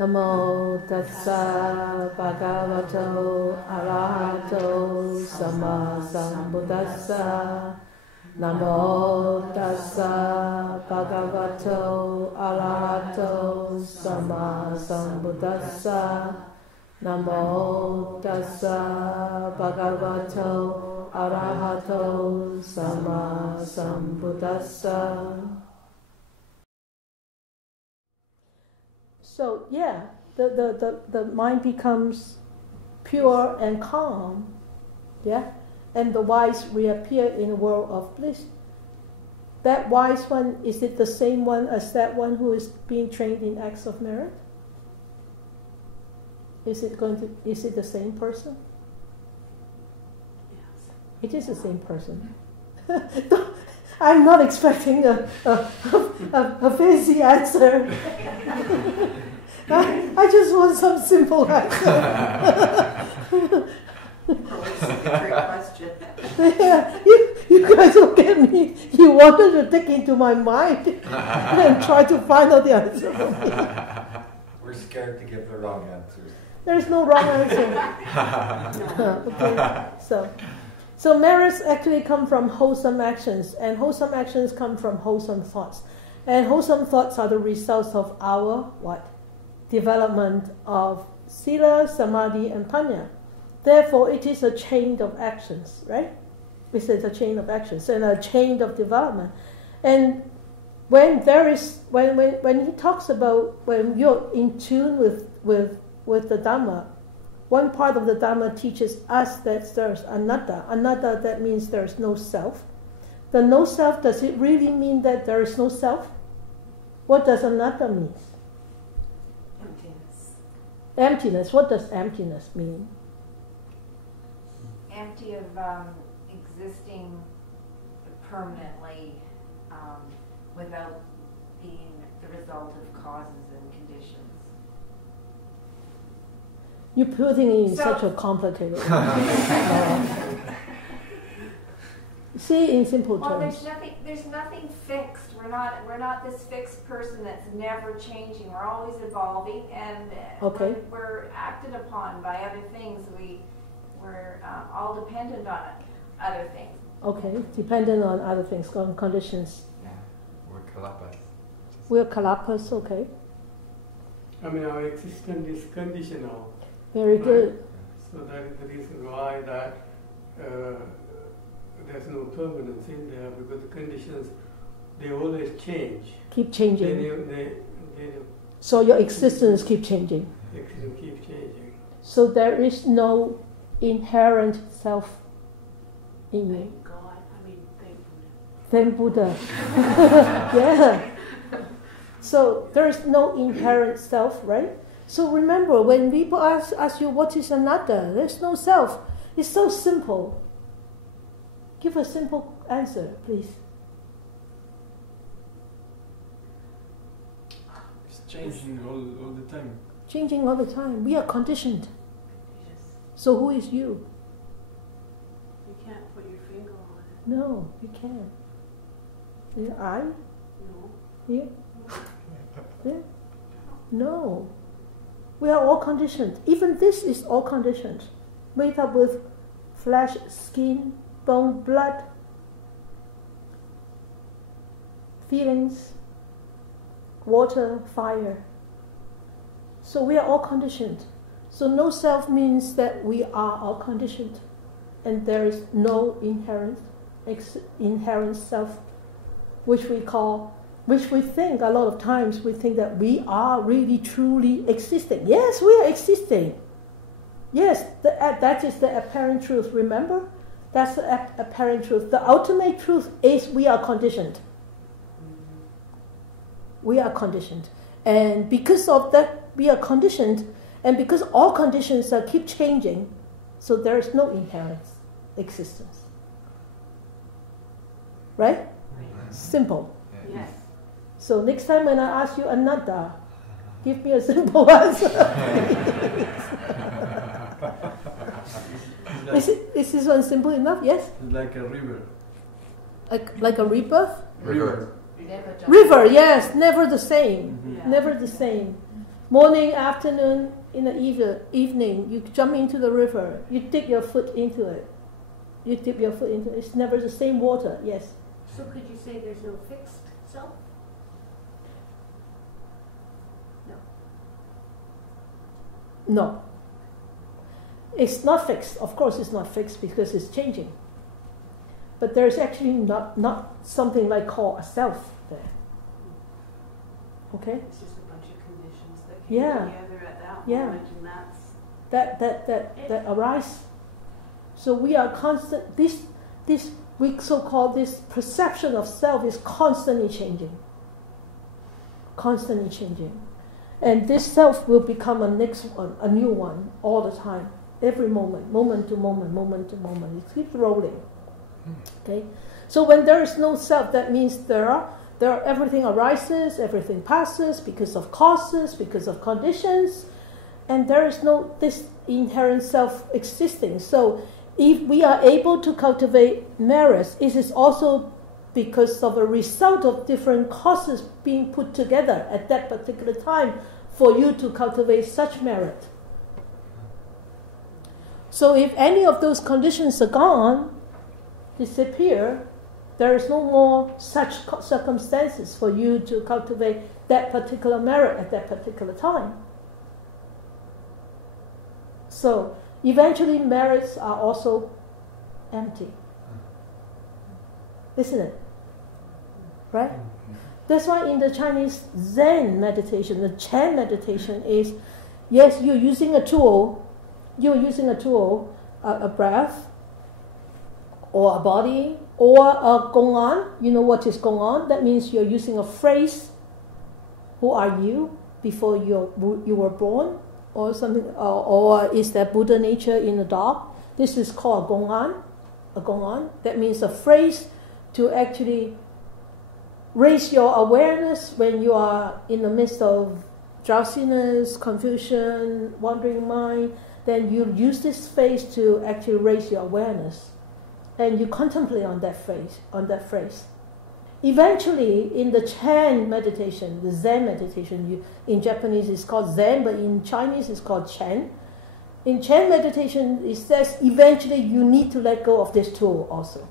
Namo tassa bhagavato arahato sama sambuddhassa. Namo tassa bhagavato arahato sama sambuddhassa. Namo tassa bhagavato arahato sama sambuddhassa. So yeah, the mind becomes pure and calm, yeah, and the wise reappear in a world of bliss. That wise one, is it the same one as that one who is being trained in acts of merit? Is it the same person? Yes. It is the same person. I'm not expecting a fancy answer. I just want some simple answer. Great question. Yeah, you guys don't get me. You wanted to dig into my mind and try to find out the answer for me. We're scared to give the wrong answers. There's no wrong answer. Okay, so merits actually come from wholesome actions, and wholesome actions come from wholesome thoughts. And wholesome thoughts are the results of our what? Development of sila, samadhi, and panya. Therefore, it is a chain of actions, right? It's a chain of actions and a chain of development. And when he talks about when you're in tune with the Dhamma, one part of the Dhamma teaches us that there's anatta. Anatta, that means there's no self. The no self, does it really mean that there is no self? What does anatta mean? Emptiness. Emptiness. What does emptiness mean? Empty of existing permanently without being the result of causes and conditions. You're putting it in such a complicated See, in simple terms. Well, there's nothing fixed. We're not this fixed person that's never changing. We're always evolving, and Okay. we're acted upon by other things. We're all dependent on other things. Okay, dependent on other things, on conditions. Yeah, we're kalapas. We're kalapas, okay. I mean, our existence is conditional. Very Right. good. So that is the reason why that there's no permanence in there, because the conditions, they always change. Keep changing. They So your existence keep changing. keep changing. So there is no inherent self in you. Thank God. I mean, thank Buddha. Thank Buddha. Yeah. So there is no inherent self, right? So remember, when people ask you what is anatta, there's no self. It's so simple. Give a simple answer, please. It's changing all the time. Changing all the time. We are conditioned. Yes. So who is you? You can't put your finger on it. No, you can't. I? No. You? Yeah? No. We are all conditioned. Even this is all conditioned. Made up with flesh, skin, bone, blood, feelings, water, fire. So we are all conditioned. So no self means that we are all conditioned. And there is no inherent self, which we think a lot of times, we think that we are really truly existing. Yes, we are existing. Yes, that is the apparent truth. Remember? That's the apparent truth. The ultimate truth is we are conditioned. We are conditioned. And because of that, we are conditioned. And because all conditions keep changing, so there is no inherent existence. Right? Simple. Yes. So next time when I ask you anatta, give me a simple answer. Is this one simple enough? Yes? It's like a river. Like a rebirth? River. River, yes, never the same. Yeah. Never the same. Morning, afternoon, in the evening, you jump into the river, you dip your foot into it. It's never the same water, yes. So could you say there's no fixed self? No. It's not fixed. Of course it's not fixed because it's changing. But there's actually not something like called a self there. Okay? It's just a bunch of conditions that came together at that moment, and that's that arise. So we are constant. This we so-called this perception of self is constantly changing. Constantly changing, and this self will become a new one all the time, every moment to moment. It keeps rolling. Okay, so when there is no self, that means everything arises, everything passes because of causes, because of conditions, and there is no this inherent self existing. So if we are able to cultivate merit, it is also because of a result of different causes being put together at that particular time for you to cultivate such merit. So if any of those conditions are gone, disappear, there is no more such circumstances for you to cultivate that particular merit at that particular time. So eventually merits are also empty. Isn't it? Right? That's why in the Chinese Zen meditation, the Chan meditation is, yes, you're using a tool, a breath, or a body, or a gong an. You know what is gong an? That means you're using a phrase. Who are you before you were born? Or something, or is that Buddha nature in the dark? This is called a gong an. A gong an. That means a phrase to actually raise your awareness when you are in the midst of drowsiness, confusion, wandering mind. Then you use this phrase to actually raise your awareness, and you contemplate on that phrase. Eventually, in the Chan meditation, the Zen meditation, in Japanese it's called Zen, but in Chinese it's called Chan. In Chan meditation, it says eventually you need to let go of this tool also.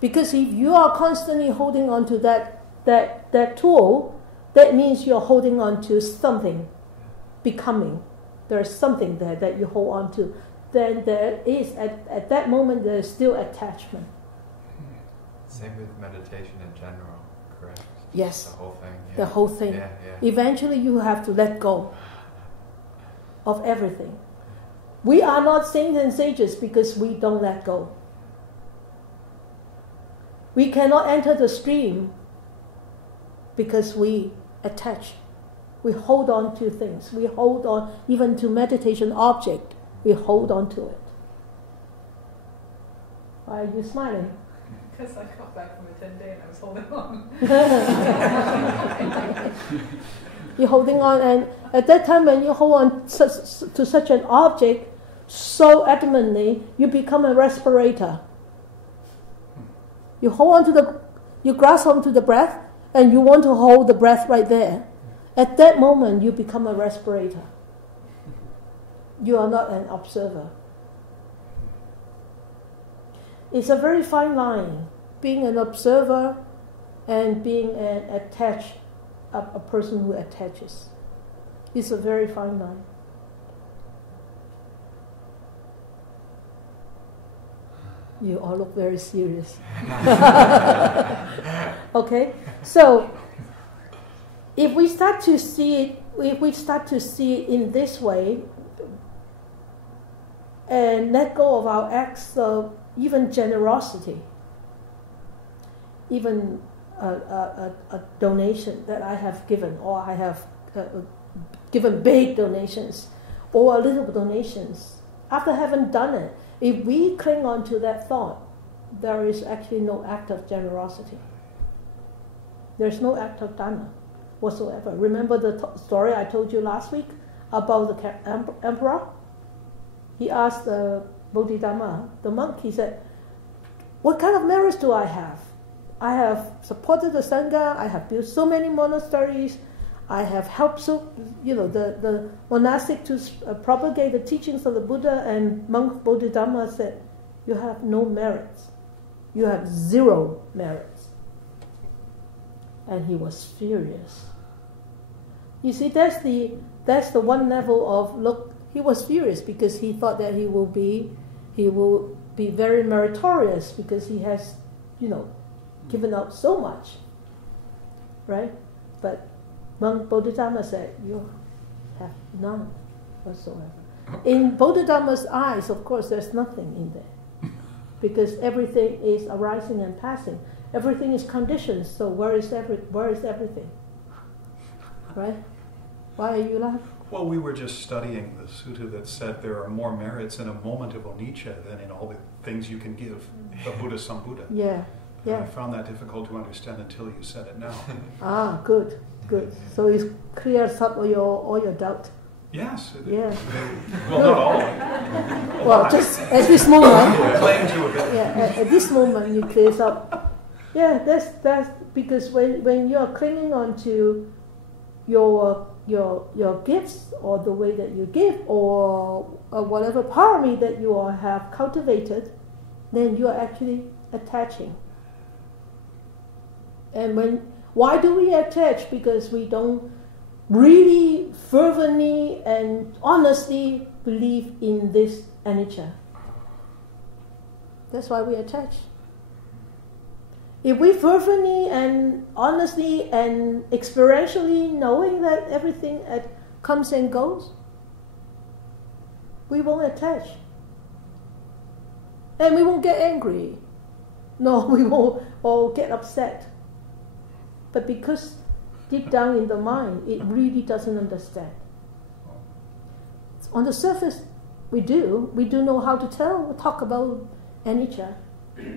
Because if you are constantly holding on to that tool, that means you're holding on to something, becoming. There's something there that you hold on to. Then there is, at that moment, there is still attachment. Same with meditation in general, correct? Yes. The whole thing. Yeah. The whole thing. Yeah. Eventually you have to let go of everything. We are not saints and sages because we don't let go. We cannot enter the stream because we attach. We hold on to things. We hold on even to meditation object. We hold on to it. Why are you smiling? Because I got back from a 10-day and I was holding on. You're holding on, and at that time when you hold on to such an object so adamantly, you become a respirator. You hold on you grasp onto the breath, and you want to hold the breath right there. At that moment, you become a respirator. You are not an observer. It's a very fine line, being an observer and being an attached, a person who attaches. It's a very fine line. You all look very serious. Okay, so if we start to see it in this way, and let go of our acts of even generosity, even a donation that I have given, or I have given big donations, or little donations, after having done it, if we cling on to that thought, there is actually no act of generosity. There's no act of dana whatsoever. Remember the story I told you last week about the emperor? He asked the Bodhidharma, the monk, he said, what kind of merits do I have? I have supported the Sangha, I have built so many monasteries, I have helped the monastic to propagate the teachings of the Buddha, and monk Bodhidharma said, you have no merits. You have 0 merits. And he was furious. You see, that's the one level of look. He was furious because he thought that he will be very meritorious because he has, given out so much, right? But monk Bodhidharma said, you have none whatsoever. In Bodhidharma's eyes, of course, there's nothing in there because everything is arising and passing. Everything is conditioned. So where is everything? Right? Why are you laughing? Well, we were just studying the sutta that said there are more merits in a moment of anicca than in all the things you can give the Buddha Sambuddha. Yeah. And I found that difficult to understand until you said it now. Good. So it clears up all your doubt. Yes. Yeah. Well, not all. Well, just at this moment. Claim to a bit. Yeah, at this moment it clears up. Yeah, that's because when you're clinging on to your gifts or the way that you give or whatever parami that you have cultivated, then you are actually attaching. And why do we attach? Because we don't really fervently and honestly believe in this anicca. That's why we attach. If we fervently and honestly and experientially knowing that everything comes and goes, we won't attach. And we won't get angry. No, we won't or get upset. But because deep down in the mind, it really doesn't understand. On the surface, we do know how to talk about anicca.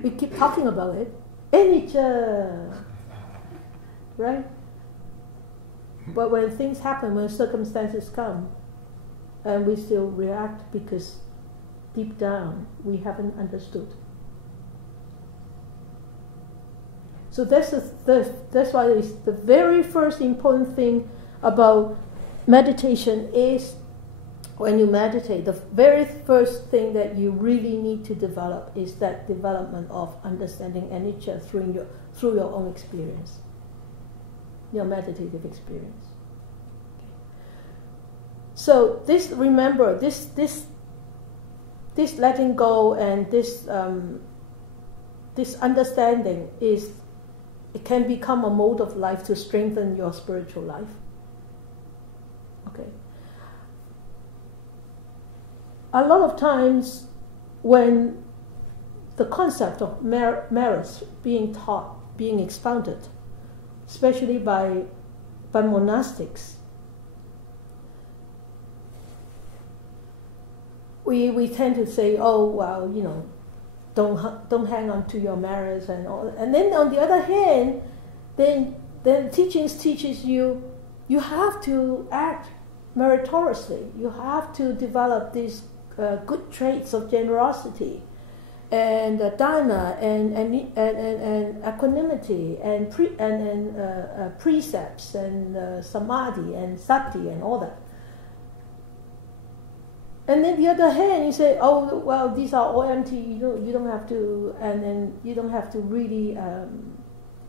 We keep talking about it. Anicca, right? But when things happen, when circumstances come, and we still react because deep down we haven't understood. So that's why it's the very first important thing about meditation is when you meditate, the very first thing that you really need to develop is that development of understanding anicca through your own experience, your meditative experience. Okay. So this letting go and this understanding it can become a mode of life to strengthen your spiritual life. Okay. A lot of times when the concept of merits being taught, being expounded, especially by monastics, we tend to say, oh, well, don't hang on to your merits and all. And then on the other hand, then teaches you have to act meritoriously. You have to develop these good traits of generosity and dana and equanimity and precepts and samadhi and sati and all that. And then the other hand, you say, oh, well, these are all empty. You don't have to, and then you don't have to really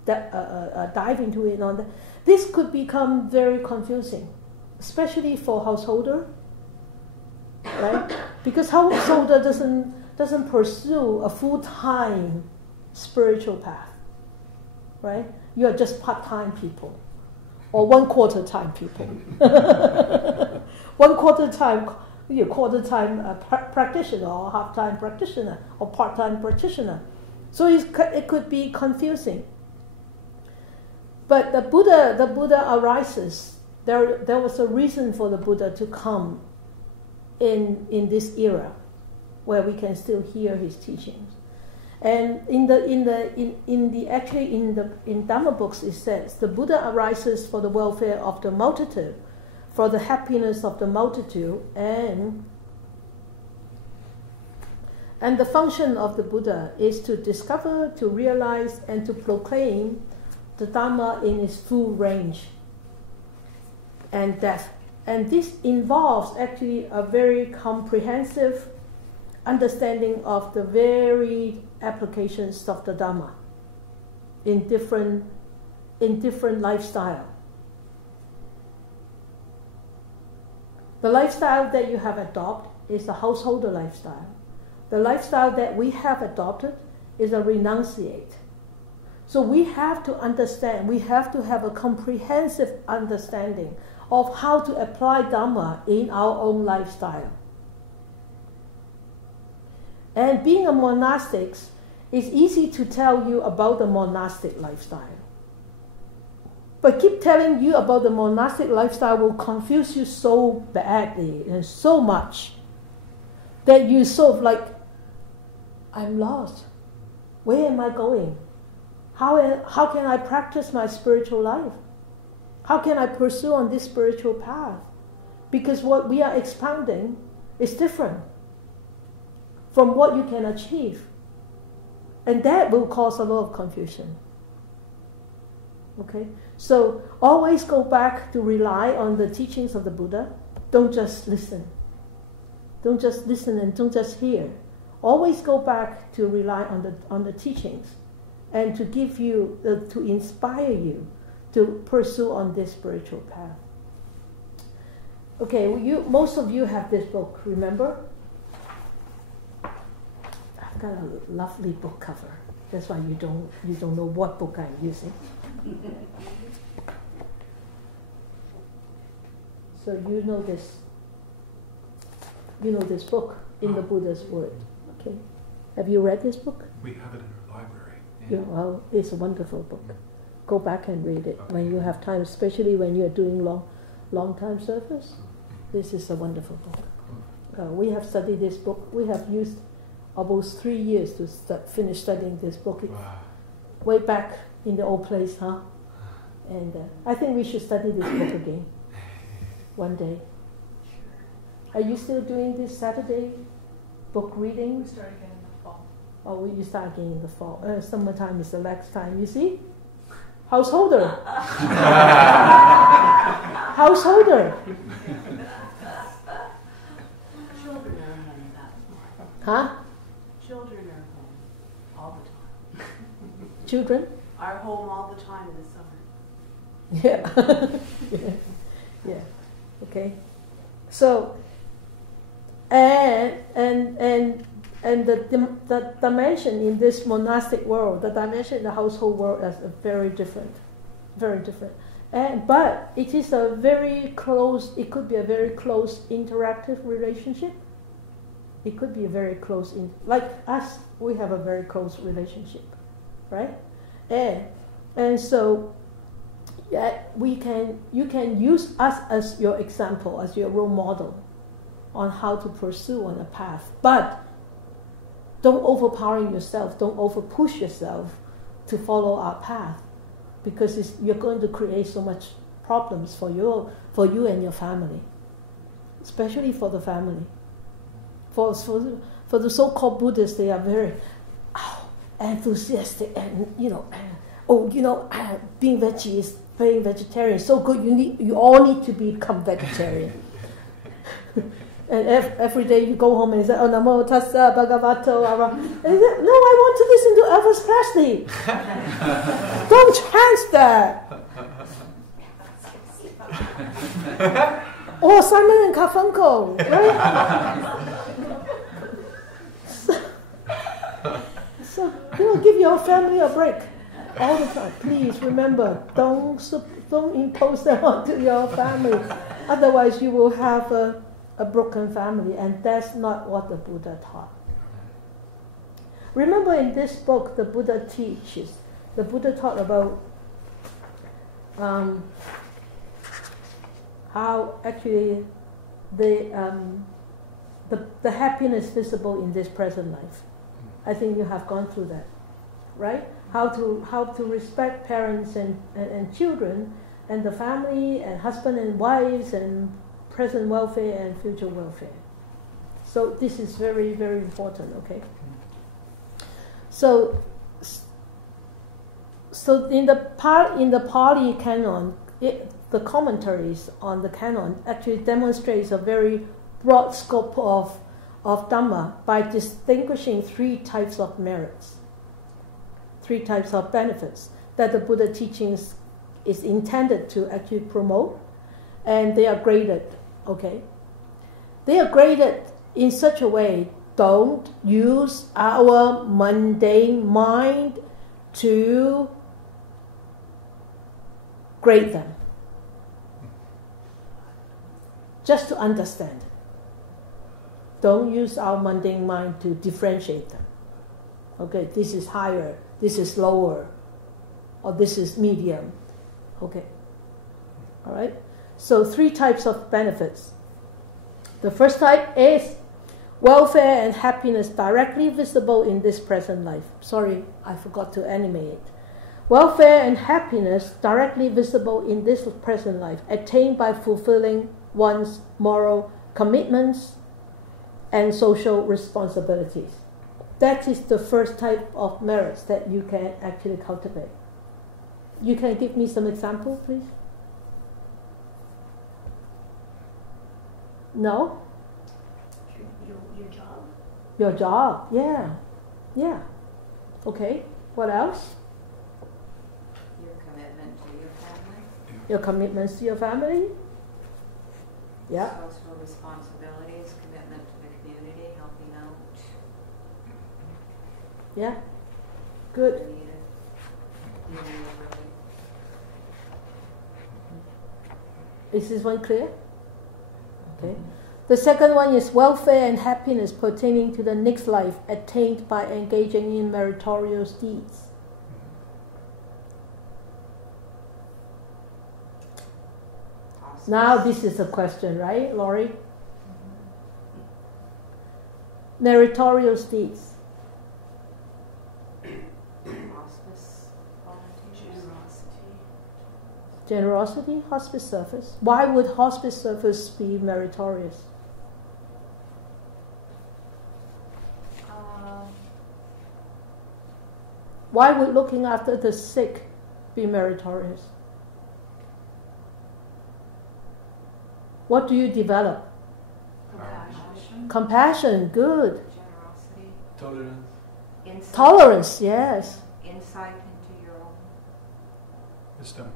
dive into it. On that, this could become very confusing, especially for householder, right? Because householder doesn't pursue a full-time spiritual path, right? You are just part-time people, or one-quarter-time people, one-quarter-time. You're quarter-time practitioner or half-time practitioner or part-time practitioner. So it could be confusing. But the Buddha arises. There was a reason for the Buddha to come in this era where we can still hear his teachings. And in Dhamma books it says the Buddha arises for the welfare of the multitude, for the happiness of the multitude, and the function of the Buddha is to discover, to realize, and to proclaim the Dhamma in its full range. and death. And this involves actually a very comprehensive understanding of the varied applications of the Dhamma in different lifestyle. The lifestyle that you have adopted is a householder lifestyle. The lifestyle that we have adopted is a renunciate. So we have to understand, we have to have a comprehensive understanding of how to apply Dhamma in our own lifestyle. And being a monastic, it's easy to tell you about the monastic lifestyle. But keep telling you about the monastic lifestyle will confuse you so badly and so much that you sort of like, I'm lost. Where am I going? How can I practice my spiritual life? How can I pursue on this spiritual path? Because what we are expounding is different from what you can achieve. And that will cause a lot of confusion. Okay? So always go back to rely on the teachings of the Buddha. Don't just listen. Don't just listen and don't just hear. Always go back to rely on the teachings and to give you, to inspire you to pursue on this spiritual path. Okay, most of you have this book, remember? I've got a lovely book cover. That's why you don't know what book I'm using. So you know this book in the Buddha's word. Okay, have you read this book? We have it in our library. Yeah, well, it's a wonderful book. Go back and read it when you have time, especially when you're doing long time service. This is a wonderful book. We have studied this book. We have used almost 3 years to finish studying this book. Wow. Way back in the old place, huh? And I think we should study this book again one day. Are you still doing this Saturday book reading? We start again in the fall. Oh, you start again in the fall. Summertime is the next time. You see? Householder. Householder. Children are home that Huh? Children are home all the time. Children? Are home all the time this summer. Yeah. Yeah. Okay. So, and the dimension in this monastic world, the dimension in the household world is very different, very different. But it is a very close. It could be a very close interactive relationship. It could be a very close, like us, we have a very close relationship, right? And so, yeah, you can use us as your example, as your role model on how to pursue on a path. But don't overpower yourself, don't overpush yourself to follow our path, because you're going to create so much problems for you and your family, especially for the family. For the so-called Buddhists, they are very enthusiastic and being veggie is being vegetarian so good. You all need to become vegetarian. And every day you go home and say, "Oh, Namo Tassa Bhagavato." And you say, "No, I want to listen to Elvis Presley." Don't chance that. Or Simon and Garfunkel, right? So give your family a break all the time. Please remember, don't impose that onto your family. Otherwise, you will have a broken family, and that's not what the Buddha taught. Remember, in this book, the Buddha taught about how actually the happiness visible in this present life. I think you have gone through that, right? How to respect parents and children and the family and husband and wives and present welfare and future welfare. So this is very, very important, okay? So in the Pali Canon, the commentaries on the canon actually demonstrates a very broad scope of Dhamma by distinguishing 3 types of merits, 3 types of benefits that the Buddha teachings is intended to actually promote, and they are graded, okay? They are graded in such a way, don't use our mundane mind to grade them. Just to understand. Don't use our mundane mind to differentiate them. Okay, this is higher, this is lower, or this is medium. Okay. All right? So 3 types of benefits. The first type is welfare and happiness directly visible in this present life. Sorry, I forgot to animate it. Welfare and happiness directly visible in this present life, attained by fulfilling one's moral commitments and social responsibilities. That is the first type of merits that you can actually cultivate. You can give me some examples, please? No? Your job. Your job, yeah. Yeah. Okay, what else? Your commitment to your family. Your commitments to your family? Yeah. Social responsibilities, commitment to the community, helping out. Yeah. Good. Needed really. Is this one clear? Okay. The second one is welfare and happiness pertaining to the next life attained by engaging in meritorious deeds. Now this is a question, right, Laurie? Meritorious deeds. Hospice volunteers. Generosity, hospice service. Why would hospice service be meritorious? Why would looking after the sick be meritorious? What do you develop? Compassion. Compassion, good. Generosity. Tolerance. Tolerance, yes. Insight into your own Wisdom.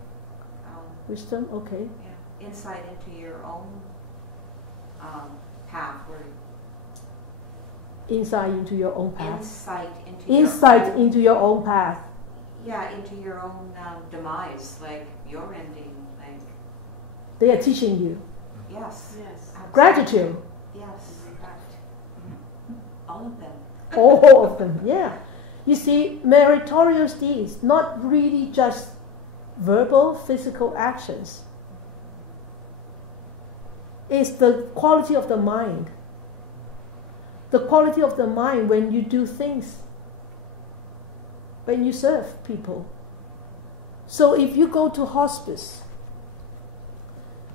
Wisdom, okay. yeah, insight into your own path, where Insight into your own path. Insight Into your own path. Yeah, into your own demise, like your ending, like They are teaching you. yes, Yes. absolutely. Gratitude. Yes, correct. All of them. All of them, yeah. You see, meritorious deeds, not really just verbal, physical actions. It's the quality of the mind. The quality of the mind when you do things, when you serve people. So if you go to hospice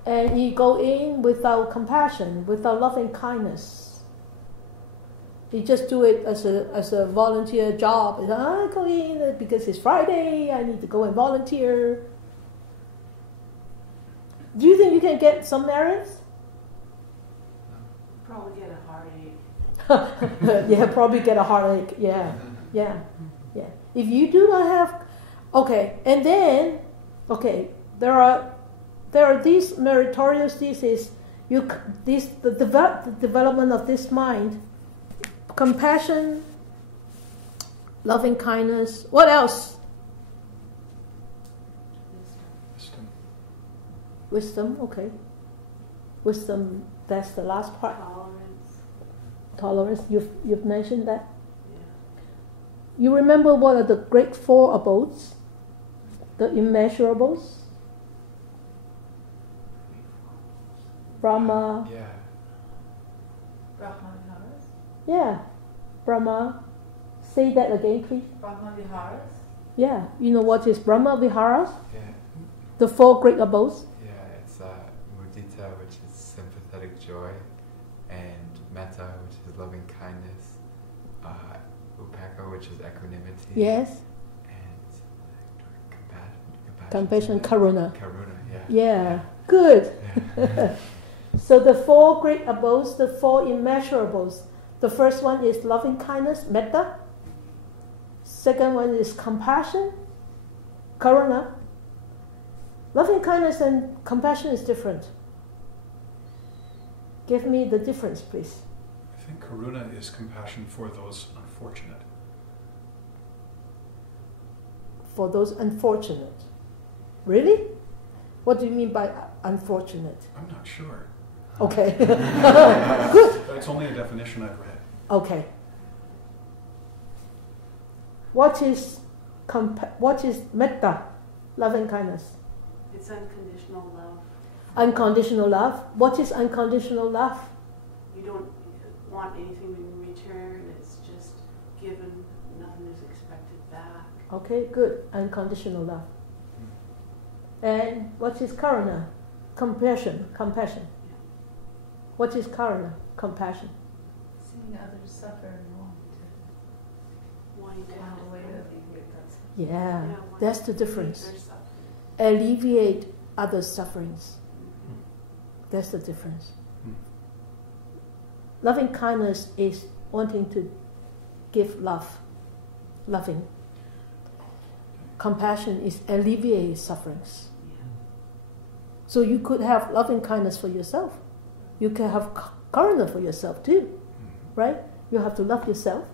and you go in without compassion, without loving kindness, you just do it as a volunteer job. I go in because it's Friday, I need to go and volunteer. Do you think you can get some merits? Probably get a heartache. Yeah, probably get a heartache. Yeah. If you do not have, okay, and then, okay, there are these meritorious deeds. The development of this mind, compassion, loving kindness. What else? Wisdom. Okay. Wisdom. That's the last part. Tolerance. You've mentioned that. Yeah. You remember what are the great 4 abodes? The immeasurables? Brahma. Yeah. Brahmaviharas? Yeah. Brahma. Say that again, please. Brahmaviharas? Yeah. You know what is Brahma Viharas? Yeah. The 4 great abodes? Yeah, it's mudita, which is sympathetic joy, and metta, which is loving kindness, upekkha, which is equanimity. Yes. And compassion. Compassion, karuna. Karuna, yeah. Yeah, good. So the four great abodes, the four immeasurables. The first one is loving kindness, metta. Second one is compassion, karuna. Loving kindness and compassion is different. Give me the difference, please. I think karuna is compassion for those unfortunate. For those unfortunate. Really? What do you mean by unfortunate? I'm not sure. Okay. Good. It's only a definition I've read. Okay. What is metta? Loving kindness. It's unconditional love. Unconditional love. What is unconditional love? You don't want anything in return. It's just given. Nothing is expected back. Okay, good. Unconditional love. And what is karuna? Compassion. What is karuna? Compassion. Seeing others suffer and wanting to find a way to alleviate that suffering. Yeah, that's the difference. Their suffering. Alleviate others' sufferings. That's the difference. Loving kindness is wanting to give love, loving. Compassion is alleviate sufferings. So you could have loving kindness for yourself. You can have karuna for yourself too, right? You have to love yourself,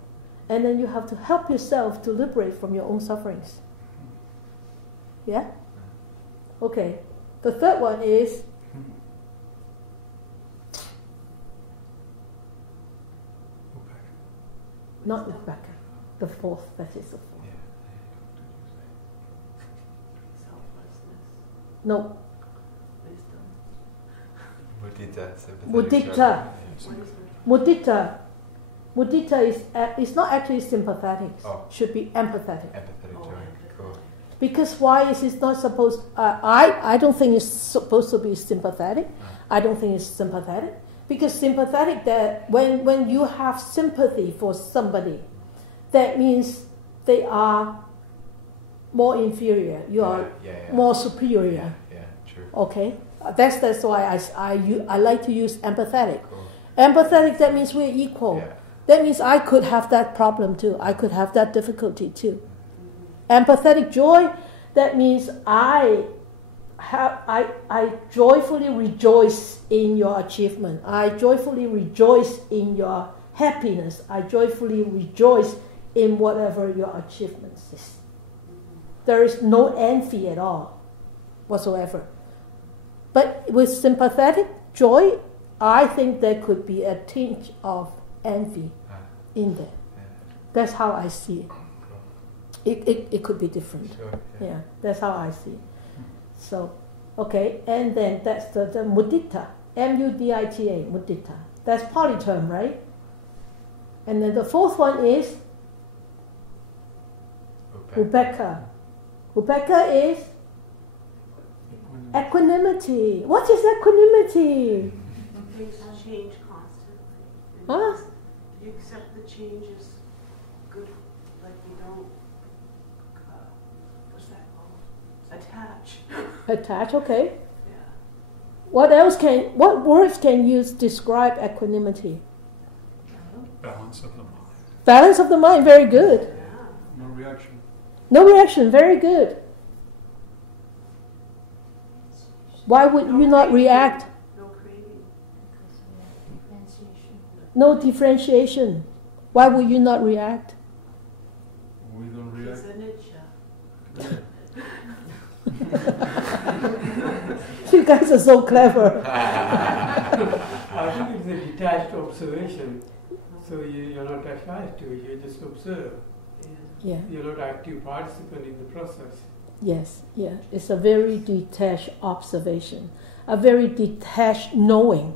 and then you have to help yourself to liberate from your own sufferings. Yeah? Okay. The third one is not Rebecca. The fourth, that is the fourth. Selflessness. No, Wisdom. mudita. What is Mudita. Mudita is not actually sympathetic. Oh. Should be empathetic. Empathetic Oh, joy. empathetic. Cool. Because why is it not supposed? I don't think it's supposed to be sympathetic. I don't think it's sympathetic because sympathetic, that when you have sympathy for somebody, that means they are more inferior. You are more superior. Yeah, true. Okay, that's why I like to use empathetic. Cool. Empathetic, that means we're equal. Yeah. That means I could have that problem too. I could have that difficulty too. Empathetic joy, that means I joyfully rejoice in your achievement. I joyfully rejoice in your happiness. I joyfully rejoice in whatever your achievement is. There is no envy at all whatsoever. But with sympathetic joy, I think there could be a tinge of envy in there. That's how I see it. It could be different. Sure, Yeah, that's how I see it. So, okay, and then that's the mudita, M-U-D-I-T-A, mudita. That's Pali term, right? And then the fourth one is upekkha. Upekkha is equanimity. What is equanimity? Things change constantly. Huh? You accept the changes good, like you don't, what's that called? Attach. Attach, okay. Yeah. What words can you describe equanimity? Balance of the mind. Balance of the mind, very good. Yeah. No reaction. No reaction, very good. Why would you not react? No craving. No differentiation. Why would you not react? We don't react. It's an You guys are so clever. I think it's a detached observation. So you're not attached to it, you just observe. Yeah. You're not active participant in the process. Yes, yeah. It's a very detached observation, a very detached knowing.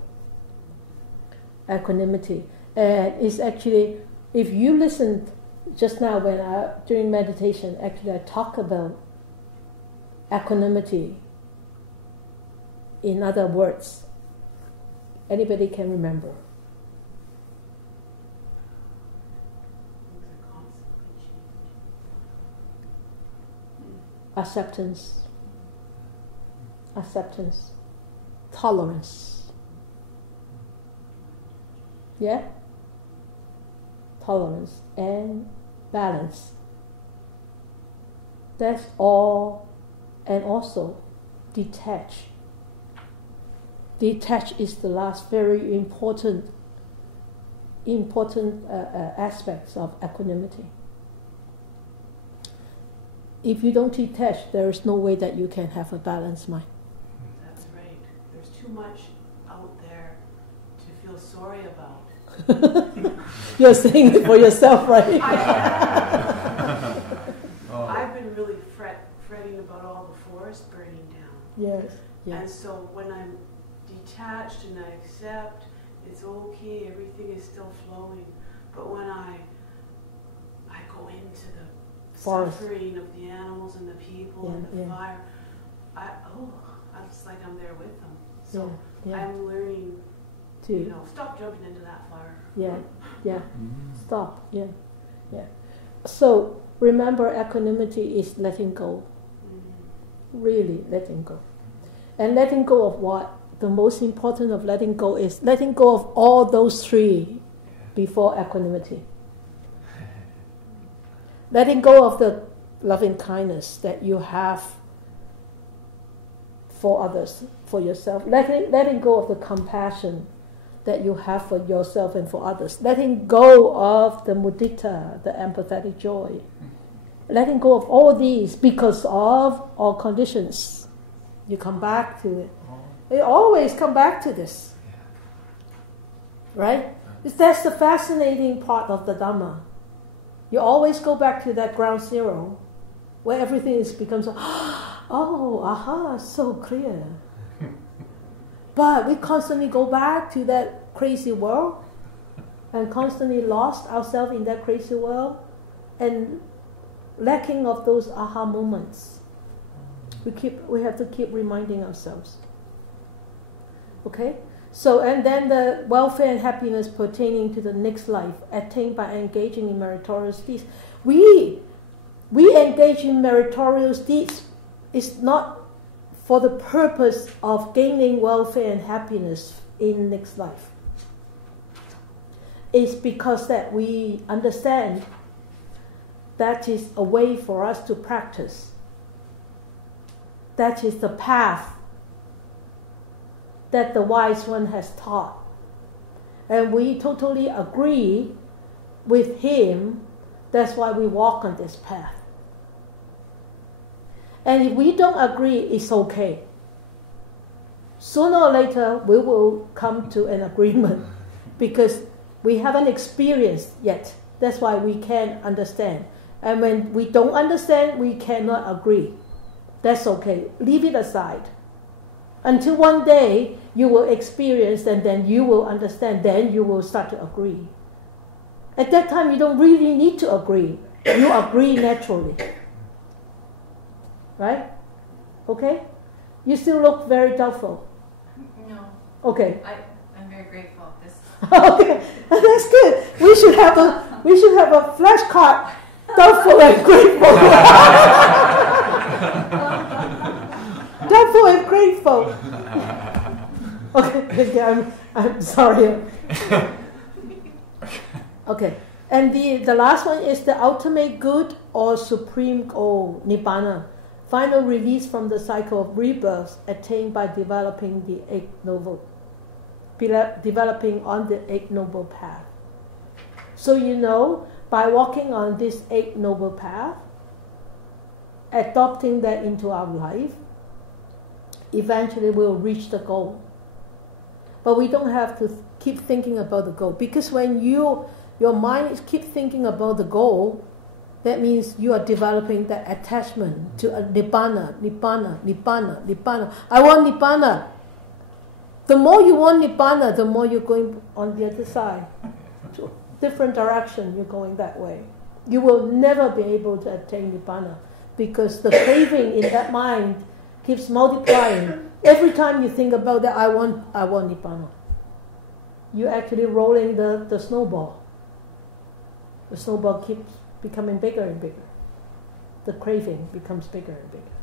Equanimity. And it's actually, if you listened just now when during meditation, actually I talk about equanimity in other words. Anybody can remember? Things are constantly changing. Acceptance. acceptance, tolerance. Yeah? Tolerance and balance. That's all. And also detach. Detach is the last very important aspects of equanimity. If you don't detach, there is no way that you can have a balanced mind. That's right. There's too much out there to feel sorry about. You're saying it for yourself, right? I've been really fretting about all the forest burning down. Yes. Yes. And so when I'm detached and I accept, it's okay, everything is still flowing. But when I go into the Forest. suffering of the animals and the people and the fire, it's like I'm there with them. So I'm learning to stop jumping into that fire. Stop. So remember, equanimity is letting go. Really letting go. And letting go of what? The most important of letting go is letting go of all those three before equanimity. Letting go of the loving kindness that you have for others, for yourself. Letting go of the compassion that you have for yourself and for others. Letting go of the mudita, the empathetic joy. Letting go of all these because of all conditions. You come back to it. You always come back to this. Right? That's the fascinating part of the Dhamma. You always go back to that ground zero where everything becomes so clear. But we constantly go back to that crazy world and constantly lost ourselves in that crazy world and lacking of those aha moments. We have to keep reminding ourselves. Okay? So, and then the welfare and happiness pertaining to the next life attained by engaging in meritorious deeds. We engage in meritorious deeds is not for the purpose of gaining welfare and happiness in next life. It's because that we understand that is a way for us to practice. That is the path that the wise one has taught. And we totally agree with him. That's why we walk on this path. And if we don't agree, it's okay. Sooner or later, we will come to an agreement because we haven't experienced yet. That's why we can't understand. And when we don't understand, we cannot agree. That's okay. Leave it aside. Until one day you will experience and then you will understand, then you will start to agree. At that time you don't really need to agree. You agree naturally. Right? Okay? You still look very doubtful. No. Okay. I'm very grateful. This. Okay. That's good. We should have a flashcard. Doubtful and grateful. Doubtful and grateful. Okay, I'm sorry. Okay, and the last one is the ultimate good or supreme goal, Nibbana, final release from the cycle of rebirth attained by developing developing on the Eight Noble Path. So by walking on this Eight Noble Path, adopting that into our life, eventually we'll reach the goal. But we don't have to keep thinking about the goal, because when your mind keep thinking about the goal, that means you are developing that attachment to a nibbana. I want nibbana. The more you want nibbana, the more you're going on the other side. To different direction, you're going that way. You will never be able to attain nibbana because the craving in that mind keeps multiplying. Every time you think about that, I want nibbana. You're actually rolling the snowball. The snowball keeps becoming bigger and bigger. The craving becomes bigger and bigger.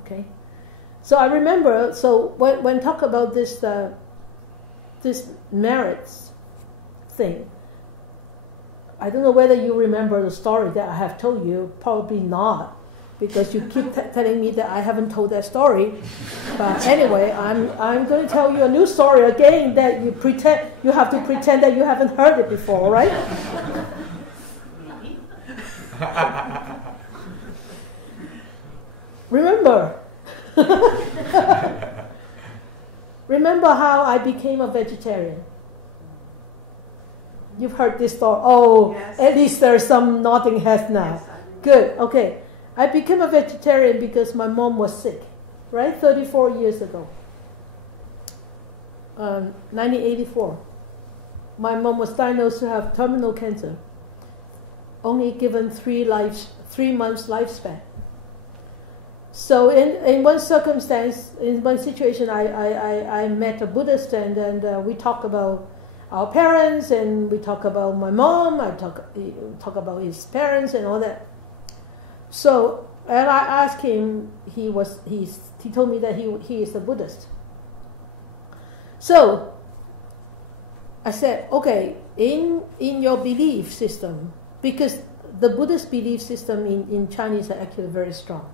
Okay? So I remember, so when talk about this merits thing, I don't know whether you remember the story that I have told you. Probably not, because you keep telling me that I haven't told that story. But anyway, I'm going to tell you a new story again that you have to pretend that you haven't heard it before, right? Remember how I became a vegetarian? You've heard this story. Oh, yes. At least there's some nodding heads now. Yes, good, okay. I became a vegetarian because my mom was sick, right? 34 years ago. 1984. My mom was diagnosed to have terminal cancer. Only given 3 months lifespan. So in one circumstance, in one situation, I met a Buddhist, and we talked about our parents, and we talk about my mom. I talk about his parents and all that. So, and I asked him. He told me that he is a Buddhist. So I said, okay, in your belief system, because the Buddhist belief system in Chinese are actually very strong.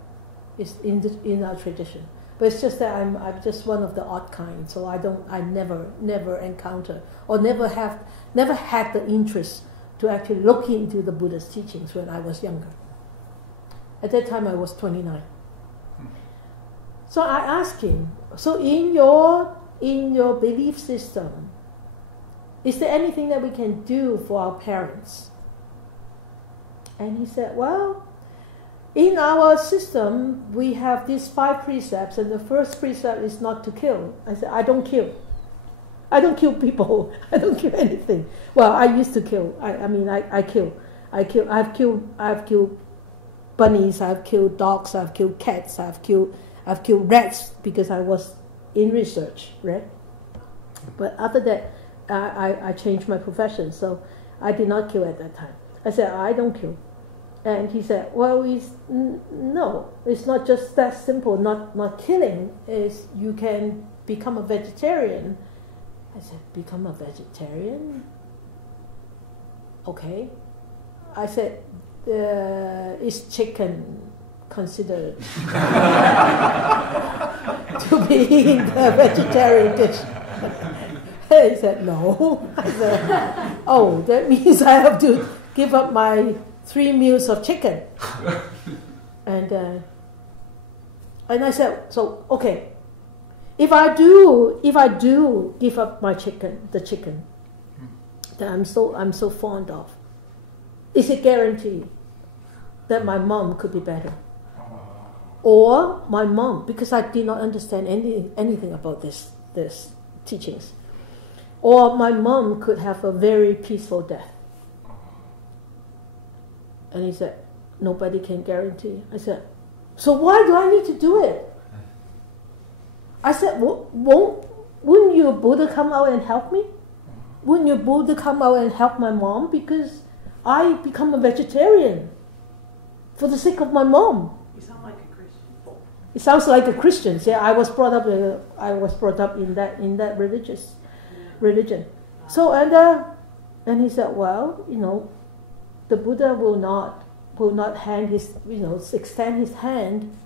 It's in our tradition. But it's just that I'm just one of the odd kind, so I never encounter or never had the interest to actually look into the Buddhist teachings when I was younger. At that time I was 29. So I asked him, so in your belief system, is there anything that we can do for our parents? And he said, well, in our system, we have these 5 precepts, and the first precept is not to kill. I said, I don't kill. I don't kill people. I don't kill anything. Well, I used to kill. I kill. I've killed bunnies. I've killed dogs. I've killed cats. I've killed rats because I was in research, right? But after that, I changed my profession, so I did not kill at that time. I said, I don't kill. And he said, well, no, it's not just that simple. Not killing is you can become a vegetarian. I said, become a vegetarian? Okay. I said, is chicken considered to be in the vegetarian dish? He said, no. I said, oh, that means I have to give up my 3 meals of chicken. And I said, so okay, if I do give up my chicken that I'm so fond of, is it guaranteed that my mom could be better? Or my mom, because I did not understand anything about this teachings, or my mom could have a very peaceful death. And he said, nobody can guarantee. I said, so why do I need to do it? I said, wouldn't your Buddha come out and help me? Wouldn't your Buddha come out and help my mom? Because I become a vegetarian for the sake of my mom. You sound like a Christian. It sounds like a Christian. Yeah, I was brought up in that religion. So and he said, well, the Buddha will not extend his hand.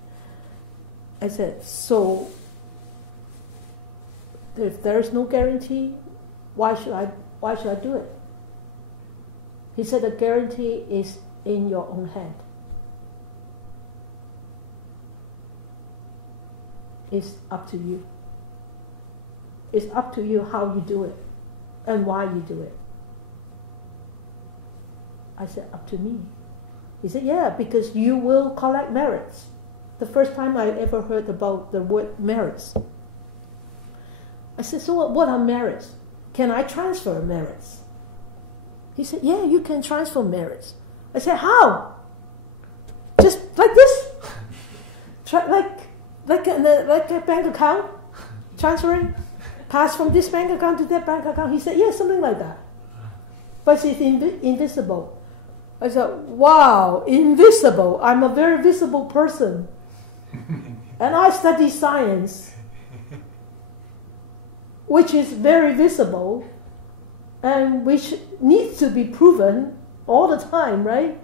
I said, so if there is no guarantee, why should I do it? He said the guarantee is in your own hand. It's up to you. It's up to you how you do it and why you do it. I said, up to me. He said, yeah, because you will collect merits. The first time I ever heard about the word merits. I said, so what are merits? Can I transfer merits? He said, yeah, you can transfer merits. I said, how? Just like this? Like a bank account? Transferring? Pass from this bank account to that bank account? He said, yeah, something like that. But it's invisible. I said, wow, invisible. I'm a very visible person. And I study science, which is very visible and which needs to be proven all the time, right?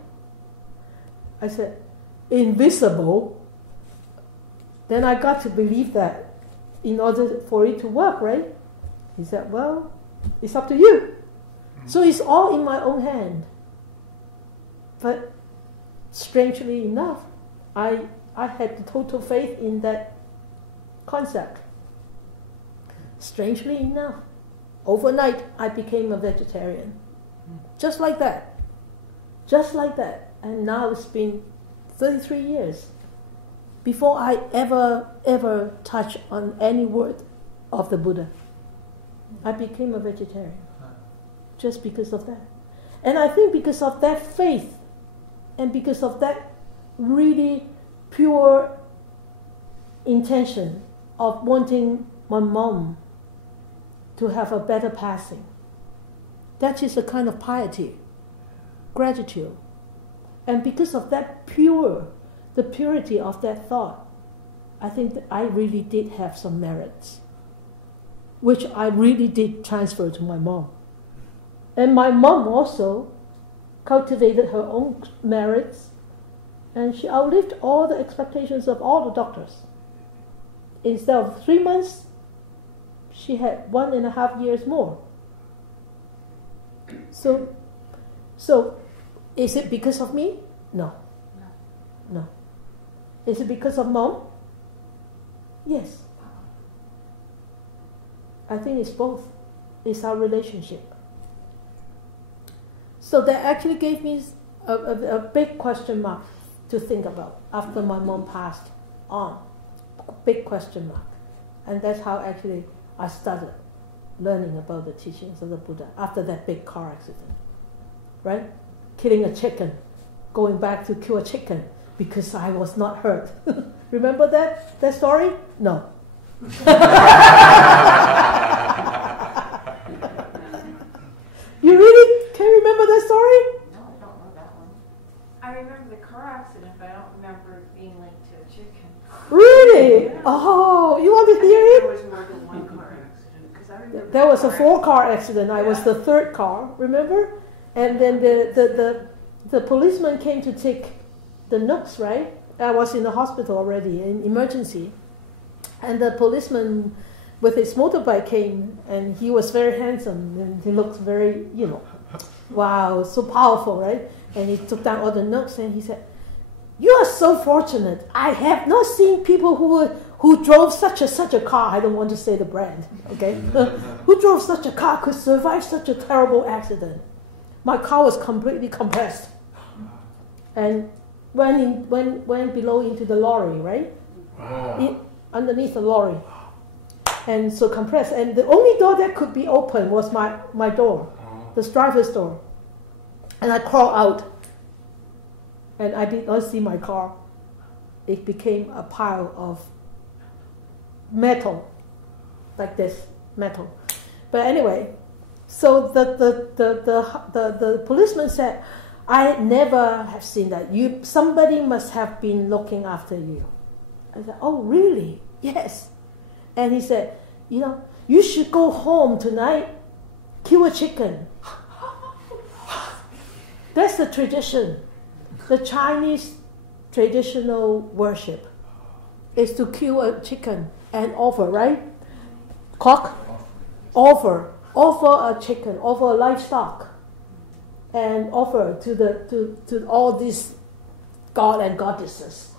I said, invisible? Then I got to believe that in order for it to work, right? He said, well, it's up to you. So it's all in my own hand. But strangely enough, I had total faith in that concept. Strangely enough, overnight I became a vegetarian. Just like that. Just like that. And now it's been 33 years before I ever touch on any word of the Buddha. I became a vegetarian just because of that. And I think because of that faith and because of that really pure intention of wanting my mom to have a better passing. That is a kind of piety, gratitude. And because of that the purity of that thought, I think that I really did have some merits, which I really did transfer to my mom. And my mom also cultivated her own merits, and she outlived all the expectations of all the doctors. Instead of 3 months, she had 1.5 years more. So is it because of me? No. Is it because of mom? Yes. I think it's both. It's our relationship. So that actually gave me a big question mark to think about after my mom passed on. Big question mark. And that's how actually I started learning about the teachings of the Buddha after that big car accident. Right? Killing a chicken. Going back to kill a chicken because I was not hurt. Remember that story? No. You really can remember that story? No, I don't know that one. I remember the car accident, but I don't remember it being linked to a chicken. Really? Yeah. Oh, you want to hear There it? was more than one car accident. 'Cause I remember There was a the 4-car accident. I was the 3rd car, remember? And then the policeman came to take the nooks, right? I was in the hospital already, in emergency. And the policeman with his motorbike came, and he was very handsome, and he looked very, wow, so powerful, right? And he took down all the nooks, and he said, "You are so fortunate. I have not seen people who drove such a car." I don't want to say the brand, okay? Who drove such a car could survive such a terrible accident. My car was completely compressed, and went below into the lorry, right? Underneath the lorry, and so compressed. And the only door that could be open was my door, the driver's door. And I crawled out, and I did not see my car. It became a pile of metal, like this metal. But anyway, so the policeman said, "I never have seen that. Somebody must have been looking after you." I said, "Oh, really?" "Yes." And he said, "You should go home tonight, kill a chicken." That's the tradition. The Chinese traditional worship is to kill a chicken and offer, right? Cock? Offer a chicken, offer a livestock, and offer to all these god and goddesses.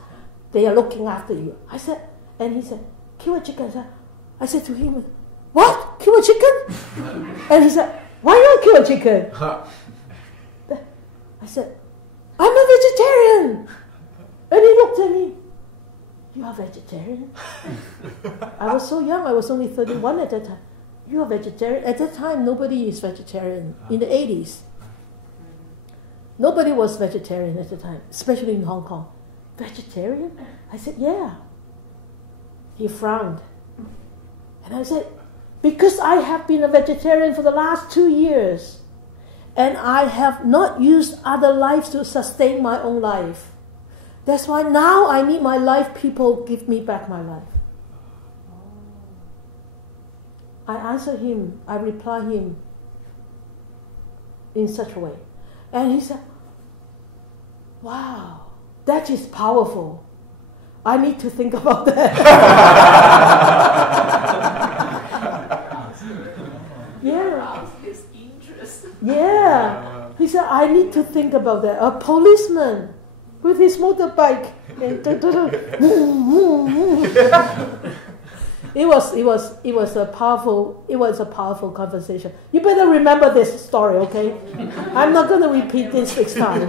They are looking after you. I said, and he said, "Kill a chicken." I said to him, "What? Kill a chicken?" And he said, "Why not kill a chicken?" I said, "I'm a vegetarian." And he looked at me, "You are vegetarian?" I was so young, I was only 31 at that time. "You are vegetarian?" At that time, nobody is vegetarian. In the 80s. Nobody was vegetarian at the time, especially in Hong Kong. "Vegetarian?" I said, "Yeah." He frowned. And I said, "Because I have been a vegetarian for the last 2 years, and I have not used other lives to sustain my own life. That's why now I need my life, people give me back my life. I answer him, I reply him in such a way. And he said, wow, that is powerful. I need to think about that. Yeah. His interest. Yeah. He said, I need to think about that. A policeman with his motorbike. And it was a powerful conversation. You better remember this story, okay? I'm not going to repeat this next time.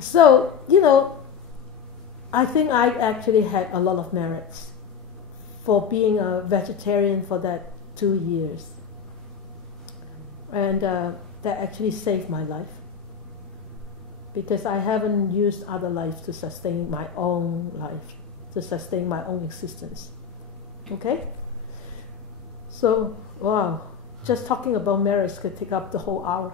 So, I think I actually had a lot of merits for being a vegetarian for that 2 years. And that actually saved my life. Because I haven't used other lives to sustain my own life, to sustain my own existence. Okay? So, wow, just talking about merits could take up the whole hour.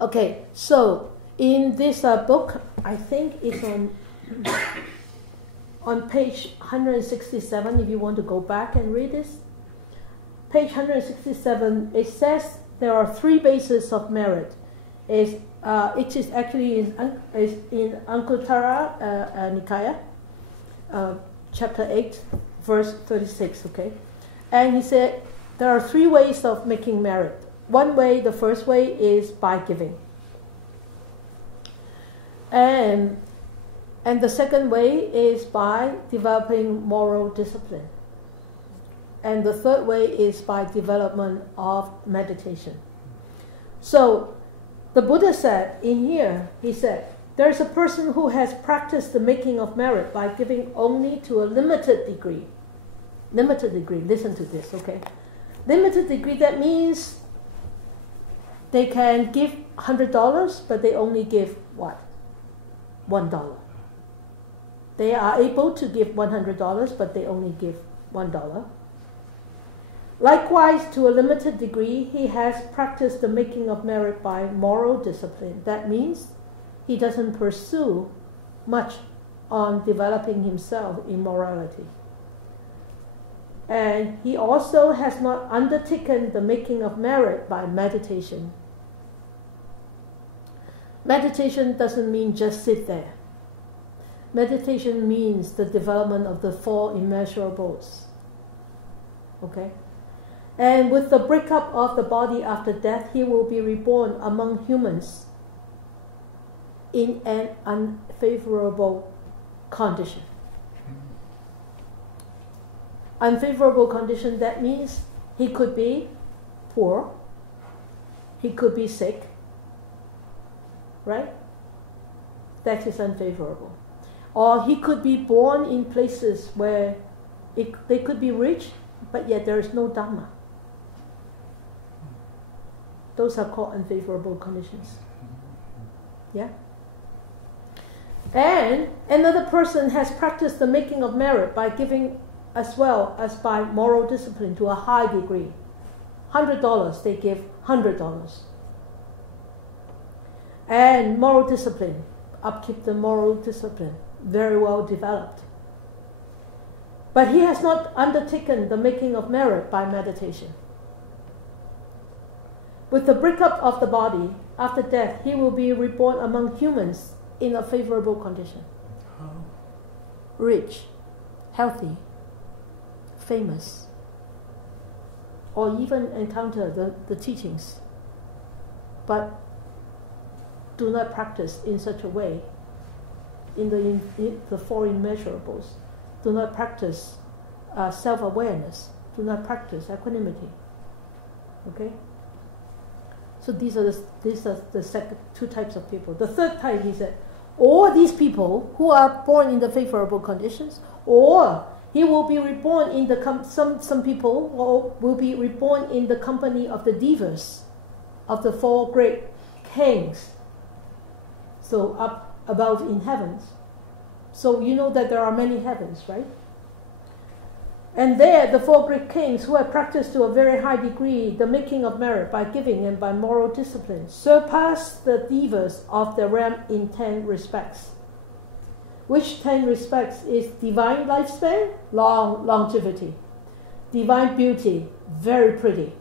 Okay, so in this book, I think it's on page 167, if you want to go back and read this. Page 167, it says there are 3 bases of merit. It is actually in Anguttara Nikaya, chapter 8, verse 36, okay? And he said there are 3 ways of making merit. One way, the first way, is by giving. And the second way is by developing moral discipline. And the third way is by development of meditation. So, the Buddha said in here, he said, there is a person who has practiced the making of merit by giving only to a limited degree. Limited degree, listen to this, okay? Limited degree, that means they can give $100, but they only give what? $1. They are able to give $100, but they only give $1. Likewise, to a limited degree, he has practiced the making of merit by moral discipline. That means he doesn't pursue much on developing himself in morality. And he also has not undertaken the making of merit by meditation. Meditation doesn't mean just sit there. Meditation means the development of the 4 immeasurables. Okay? And with the breakup of the body after death, he will be reborn among humans in an unfavorable condition. Unfavorable condition, that means he could be poor, he could be sick, right? That is unfavorable. Or he could be born in places where they could be rich, but yet there is no Dhamma. Those are called unfavorable conditions. Yeah? And another person has practiced the making of merit by giving as well as by moral discipline to a high degree. $100, they give $100. And moral discipline, upkeep the moral discipline, very well developed. But he has not undertaken the making of merit by meditation. With the breakup of the body after death, he will be reborn among humans in a favorable condition. Rich, healthy, famous, or even encounter the teachings, but do not practice in such a way in the 4 immeasurables. Do not practice self-awareness. Do not practice equanimity. Okay? So these are the second 2 types of people. The third type, he said, or these people who are born in the favorable conditions, or he will be reborn in the some people will be reborn in the company of the divas, of the 4 great kings. So up above in heavens. So you know that there are many heavens, right? And there, the 4 great kings who have practiced to a very high degree the making of merit by giving and by moral discipline surpass the devas of the realm in 10 respects. Which 10 respects is divine lifespan, longevity, divine beauty, very pretty,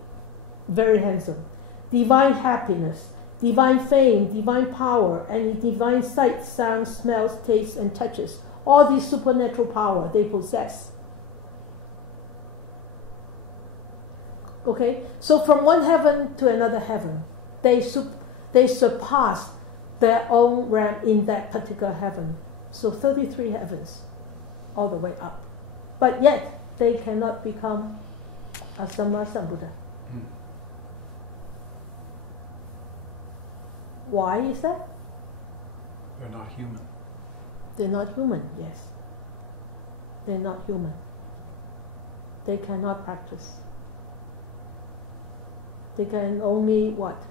very handsome, divine happiness, divine fame, divine power, and divine sight, sounds, smells, tastes, and touches. All these supernatural power they possess. Okay, so from one heaven to another heaven, they surpass their own realm in that particular heaven. So 33 heavens, all the way up. But yet, they cannot become a Samma Sambuddha. Why is that? They're not human. They're not human, yes. They're not human. They cannot practice. They can only what?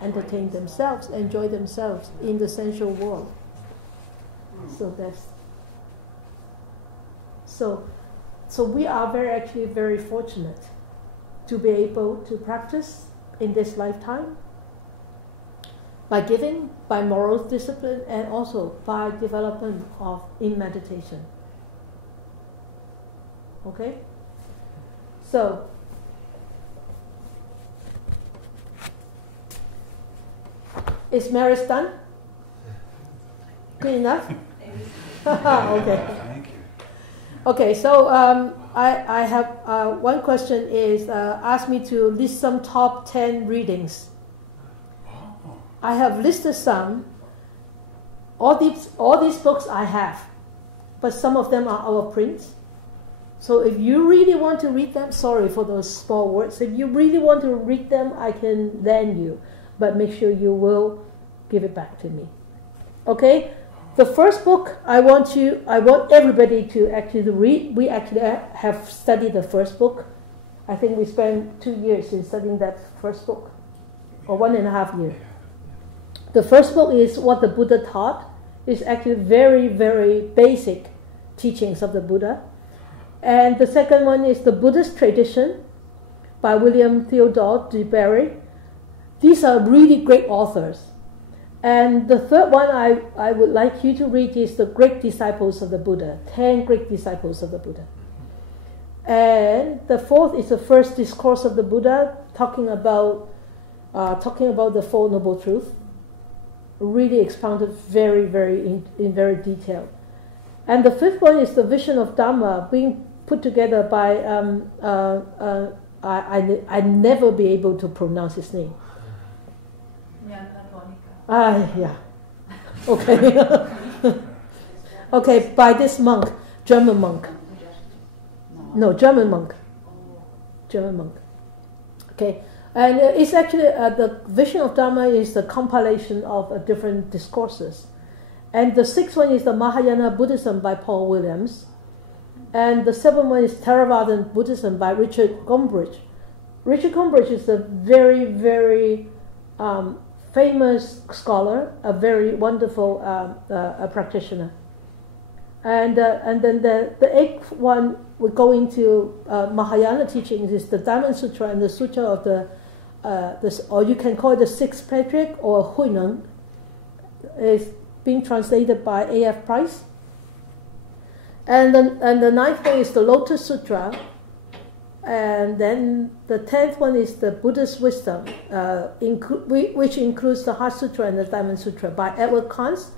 Entertain themselves, enjoy themselves in the sensual world. So that's so we are actually very fortunate to be able to practice in this lifetime by giving, by moral discipline, and also by development in meditation. Okay? So is marriage done? Good enough? Okay. Thank you. Okay, so I have one question is asked me to list some top 10 readings. Oh. I have listed some. All these books I have, but some of them are out of print. So if you really want to read them, sorry for those small words. If you really want to read them, I can lend you, but make sure you will give it back to me. Okay. The first book I want everybody to actually read. We actually have studied the first book. I think we spent 2 years in studying that first book, or 1.5 years. The first book is What the Buddha Taught. It's actually very, very basic teachings of the Buddha. And the second one is The Buddhist Tradition by William Theodore de Barry. These are really great authors. And the third one I would like you to read is The Great Disciples of the Buddha, 10 Great Disciples of the Buddha. And the fourth is The First Discourse of the Buddha, talking about the Four Noble Truths, really expounded very, very in very detail. And the fifth one is The Vision of Dhamma, being put together by I never be able to pronounce his name. Yeah. Okay. Okay, by this monk, German monk. No, German monk. German monk. Okay, and it's actually the Vision of Dhamma is the compilation of different discourses. And the sixth one is the Mahayana Buddhism by Paul Williams. And the seventh one is Theravadan Buddhism by Richard Gombrich. Richard Gombrich is a very, very famous scholar, a very wonderful practitioner. And then the eighth one, we go into Mahayana teachings, is the Diamond Sutra and the Sutra of or you can call it the Sixth Patriarch or Huineng. It's being translated by A.F. Price. And the ninth one is the Lotus Sutra. And then the 10th one is the Buddhist Wisdom, which includes the Heart Sutra and the Diamond Sutra by Edward Conze.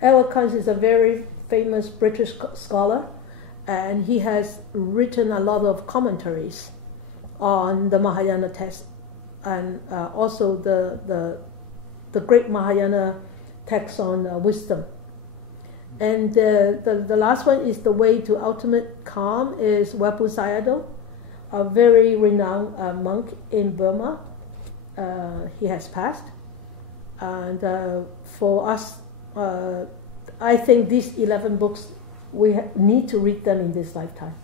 Edward Conze is a very famous British scholar, and he has written a lot of commentaries on the Mahayana text, and also the great Mahayana text on wisdom. And the last one is The Way to Ultimate Calm, is Wepu Sayadaw, a very renowned monk in Burma. He has passed. And for us, I think these 11 books, we need to read them in this lifetime.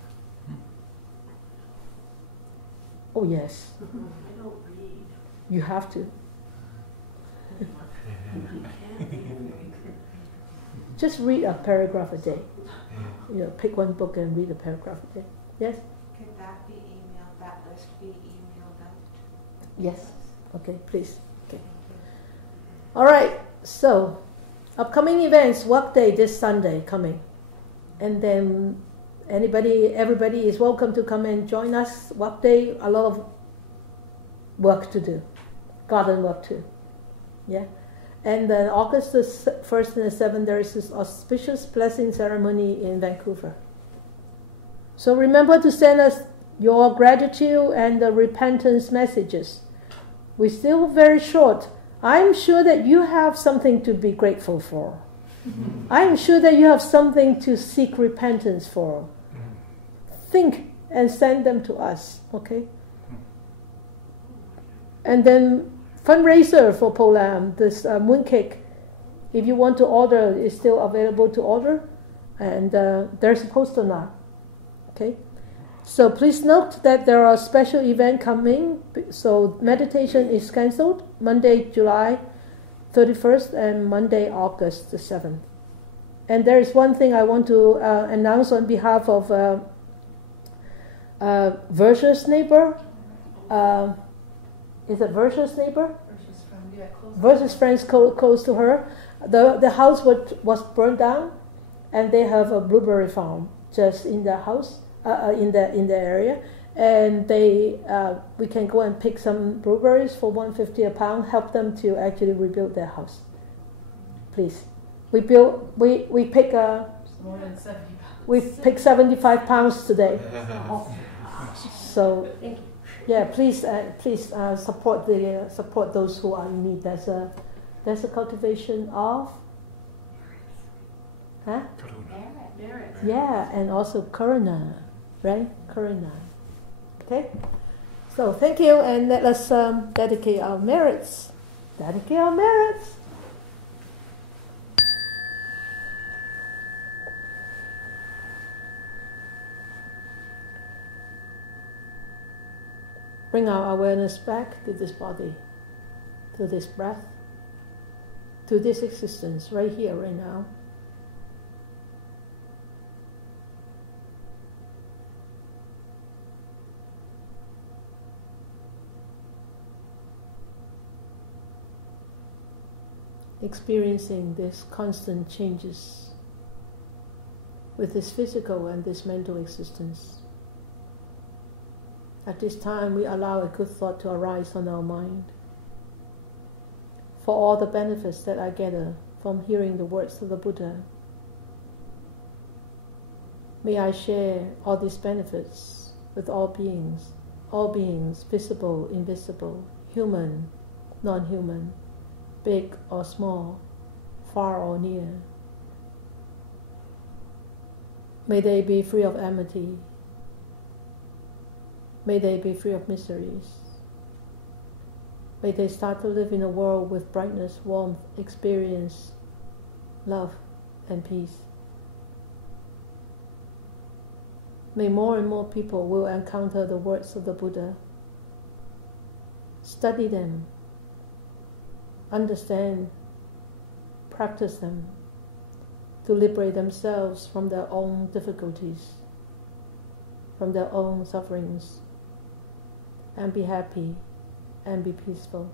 Oh, yes. I don't read. You have to. Just read a paragraph a day. Pick one book and read a paragraph a day. Yes? Could that be emailed, that list be emailed out? Yes. Okay, please. Okay. All right. So, upcoming events, work day this Sunday coming. And then everybody is welcome to come and join us. Work day, a lot of work to do. Garden work too. Yeah. And then August the 1st and the 7th, there is this auspicious blessing ceremony in Vancouver. So remember to send us your gratitude and the repentance messages. We're still very short. I'm sure that you have something to be grateful for. I'm sure that you have something to seek repentance for. Think and send them to us, okay? And then fundraiser for Polam, this mooncake, if you want to order, is still available to order. And there's a poster now, okay? So please note that there are special events coming. So meditation is cancelled, Monday, July 31st and Monday, August the 7th. And there is one thing I want to announce on behalf of Virtuous Neighbor. Is it Virtuous Neighbor? Versus friend, yeah, close. Virtuous Friends close to her. The house was burned down, and they have a blueberry farm just in the house, in the area. And we can go and pick some blueberries for $1.50 a pound. Help them to actually rebuild their house. Please, we pick More than 70 pounds. we pick 75 pounds today. So, yeah, please support those who are in need. There's a cultivation of, Merit. yeah, and also karuna, right? Karuna. Okay. So thank you, and let us dedicate our merits. Dedicate our merits. Bring our awareness back to this body, to this breath, to this existence, right here, right now. Experiencing these constant changes with this physical and this mental existence. At this time, we allow a good thought to arise on our mind. For all the benefits that I gather from hearing the words of the Buddha, may I share all these benefits with all beings, visible, invisible, human, non-human, big or small, far or near. May they be free of enmity. May they be free of miseries. May they start to live in a world with brightness, warmth, experience, love, and peace. May more and more people will encounter the words of the Buddha, study them, understand, practice them, to liberate themselves from their own difficulties, from their own sufferings, and be happy and be peaceful.